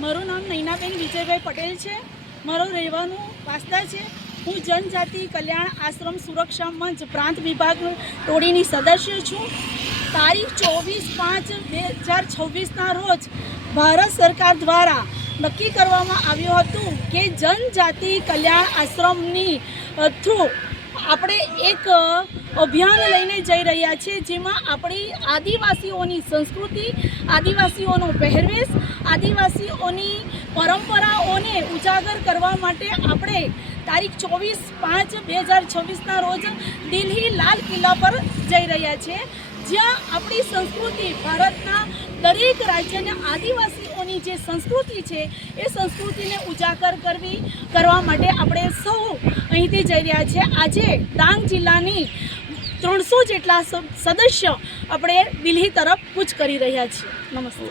મારું નામ નૈનાબેન વિજયભાઈ પટેલ છે। મારો રહેવાનું વાસ્તા છે। હું જનજાતિ કલ્યાણ આશ્રમ સુરક્ષા મંચ પ્રાંત વિભાગ ટોળીની સદસ્ય છું। તારીખ 24/5/2026ના રોજ ભારત સરકાર દ્વારા નક્કી કરવામાં આવ્યું હતું કે જનજાતિ કલ્યાણ આશ્રમની થ્રુ આપણે એક અભિયાન લઈને જઈ રહ્યા છીએ, જેમાં આપણી આદિવાસીઓની સંસ્કૃતિ, આદિવાસીઓનો પહેરવેશ, આદિવાસીઓની પરંપરાઓને ઉજાગર કરવા માટે આપણે તારીખ 24/5/2026ના રોજ દિલ્હી લાલ કિલ્લા પર જઈ રહ્યા છીએ, જ્યાં આપણી સંસ્કૃતિ, ભારતના દરેક રાજ્યના આદિવાસીઓની જે સંસ્કૃતિ છે એ સંસ્કૃતિને ઉજાગર કરવા માટે આપણે સૌ અહીંથી જઈ રહ્યા છીએ। આજે ડાંગ જિલ્લાની 300 જેટલા સદસ્ય આપણે દિલ્હી તરફ કૂચ કરી રહ્યા છીએ। નમસ્તે।